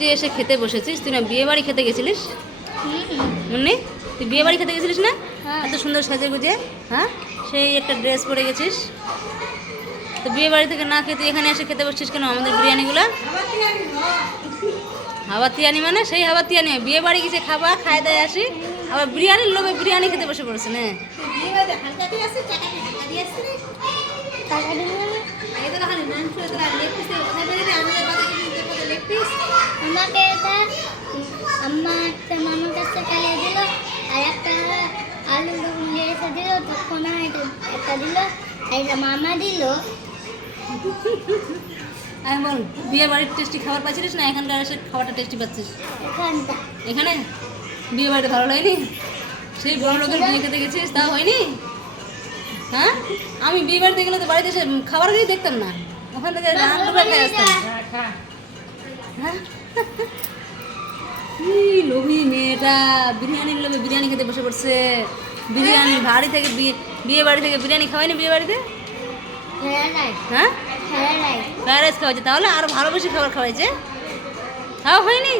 যে এসে খেতে বসেছিস, তুই না বিয়ে বাড়ি খেতে গেছিলিস? মুন্নি, তুই বিয়ে বাড়ি খেতে গেছিলিস না? এত সুন্দর সাজে গুজে, হ্যাঁ, সেই একটা ড্রেস পরে গেছিস। তো বিয়ে বাড়ি থেকে না খেয়ে তুই এখানে এসে খেতে বসছিস কেন আমাদের বিরিয়ানিগুলো? হাওয়াতিয়ানি মানে সেই হাওয়াতিয়ানি, বিয়ে বাড়ি গেছে খাবা, খায় দায় আসি, আবার বিরিয়ানির লোভে বিরিয়ানি খেতে বসে পড়ছে না? আমাকে এটা মামার কাছে কালিয়ে দিল, আর একটা আলু এসে দিল, তখন একটা দিল, একটা মামা দিল। আমি বল, বিয়ে বাড়ির টেস্টি খাবার পাচ্ছিলিস না এখানকার এসে খাবারটা টেস্টি পাচ্ছিস? এখানটা এখানে বিয়ে বাড়িতে ভালো লাগেনি? সেই বড় লোকের বিয়ে খেতে গেছিস তা হয়নি? হ্যাঁ, আমি বিয়ে বাড়িতে গেলে তো বাড়িতে এসে খাবার গিয়ে দেখতাম না, ওখান থেকে রান্না করে খেয়ে আসতাম। হ্যাঁ, কি লোভী মেয়েটা, বিরিয়ানির লোভে বিরিয়ানি খেতে বসে পড়ছে। বিরিয়ানি বাড়ি থেকে বিয়ে বাড়ি থেকে বিরিয়ানি খাওয়াইনি বিয়ে বাড়িতে? হ্যাঁ, ফ্রাইড রাইস খাওয়াইছে, তাহলে আরো ভালো বেশি খাবার খাওয়াইছে, খাওয়া হয়নি?